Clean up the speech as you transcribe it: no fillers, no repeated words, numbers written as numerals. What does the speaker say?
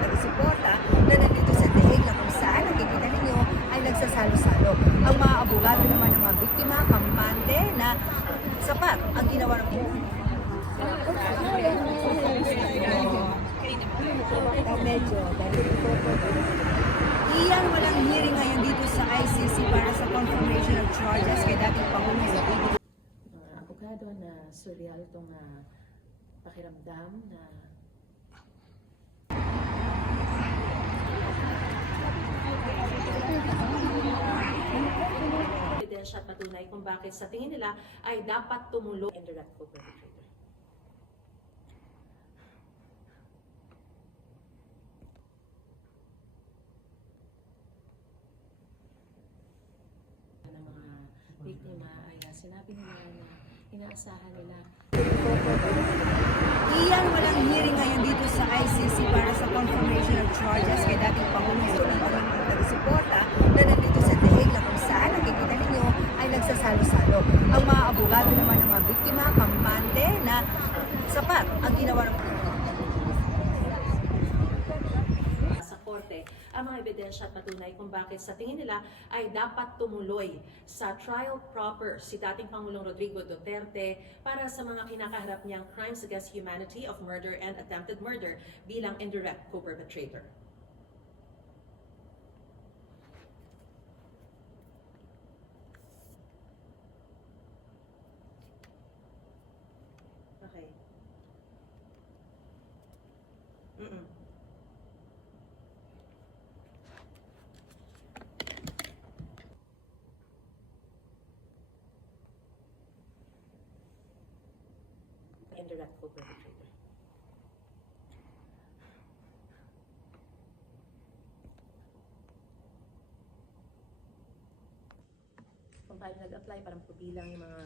Taga-suporta na nandito sa Deheg na kung saan nakikita ninyo ay nagsasalo-salo. Ang mga abogado naman ng mga biktima, kampante na sapat ang ginawa ng medyo iyan walang hearing ngayon dito sa ICC para sa confirmation of charges kay dating Pangulong Rodrigo. Mga abogado na surreal itong pakiramdam na ebidensya at patunay kung bakit sa tingin nila ay dapat tumulong indirect co-perpetrator. Ng mga biktima ay sinabi nila na inaasahan nila. Iyan walang hearing ngayon dito sa ICC para sa confirmation of charges kay dating Pangulong Rodrigo ng mga taga-suporta na nandito sa Deheg na kung saan nakikita ninyo ay nagsasalo-salo. Ang mga abogado naman ng mga biktima, kampante na sapat ang ginawa ng ang mga ebidensya at patunay kung bakit sa tingin nila ay dapat tumuloy sa trial proper si dating Pangulong Rodrigo Duterte para sa mga kinakaharap niyang crimes against humanity of murder and attempted murder bilang indirect co-perpetrator. Okay. Indirect co-perpetrator. Kung paano nag-apply, parang pabilang yung mga